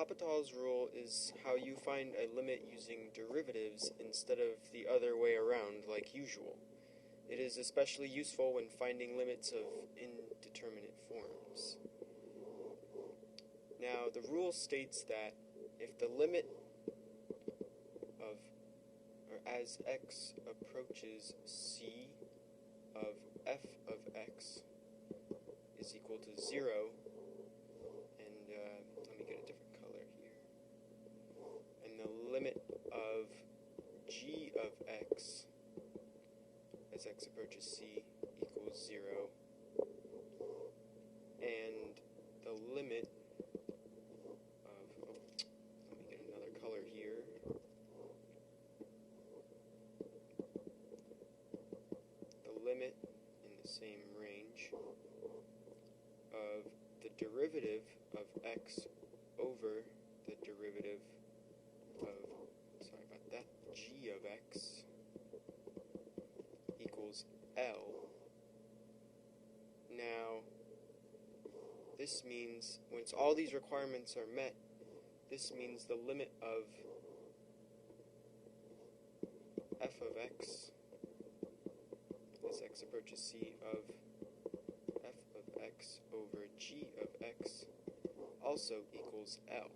L'Hopital's rule is how you find a limit using derivatives instead of the other way around like usual. It is especially useful when finding limits of indeterminate forms. Now, the rule states that if the limit of, or as x approaches c of f of x is equal to 0, and let me get a different color here, and the limit of g of x as x approaches c equals 0, and the limit of, let me get another color here, the limit in the same range of the derivative of x over the derivative of, g of x equals L. Now, this means, once all these requirements are met, this means the limit of f of x as x approaches c of f of x over g of x also equals L.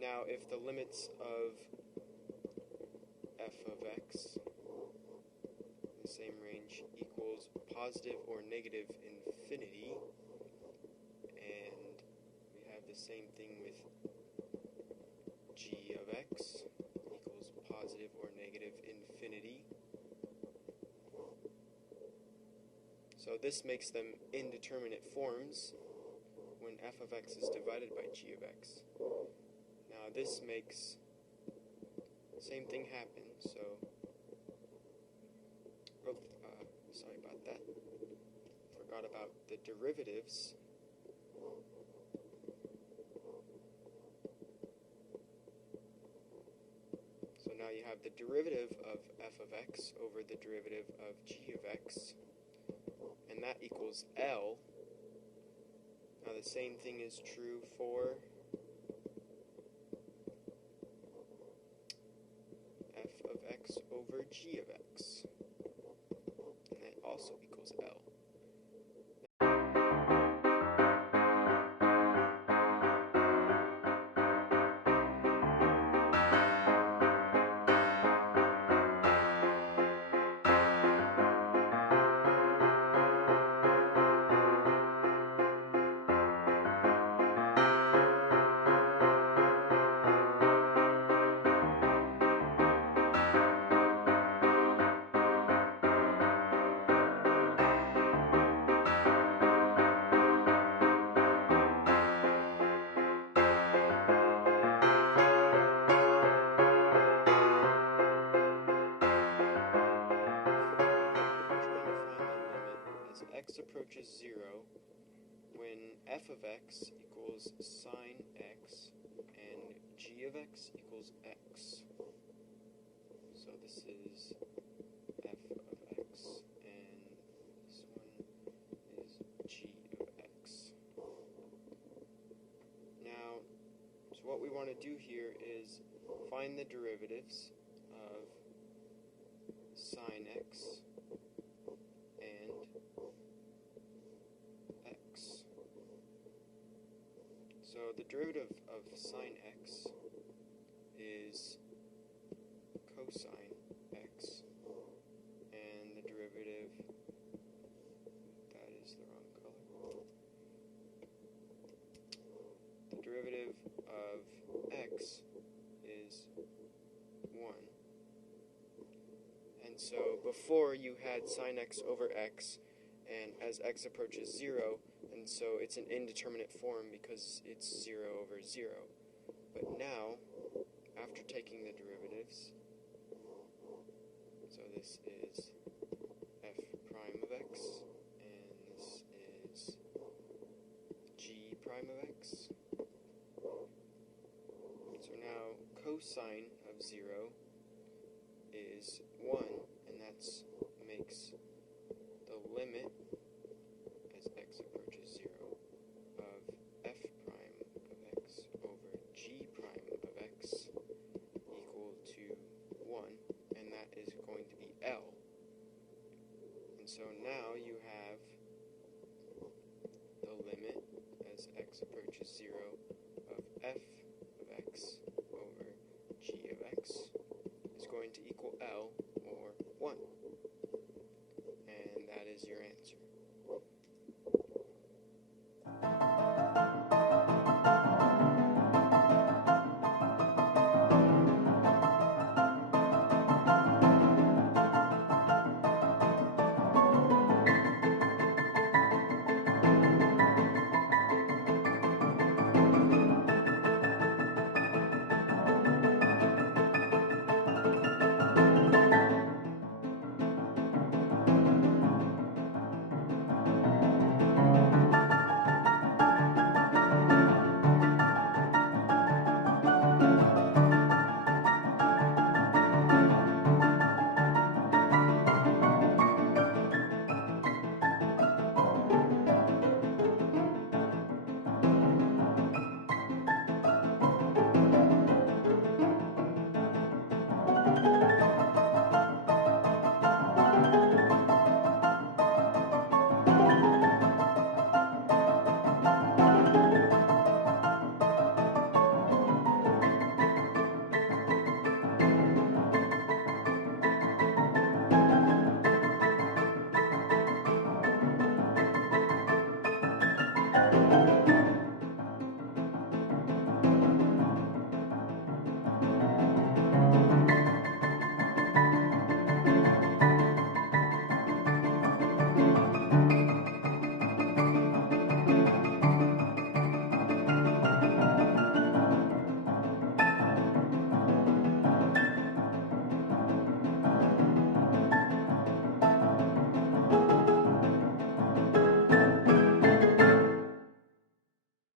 Now, if the limits of f of x in the same range equals positive or negative infinity, and we have the same thing with g of x equals positive or negative infinity. So this makes them indeterminate forms when f of x is divided by g of x. Now this makes the same thing happen, so, sorry about that, forgot about the derivatives. So now you have the derivative of f of x over the derivative of g of x, and that equals L. Now the same thing is true for f of x over g of x, and that also equals L. X approaches 0 when f of x equals sine x and g of x equals x. So this is f of x and this one is g of x. Now, so what we want to do here is find the derivatives of sine x and x. So the derivative of sine x is cosine x, and the derivative, that is the wrong color, the derivative of x is 1. And so before you had sine x over x, and as x approaches 0, and so it's an indeterminate form because it's 0 over 0. But now, after taking the derivatives, so this is f prime of x, and this is g prime of x. So now cosine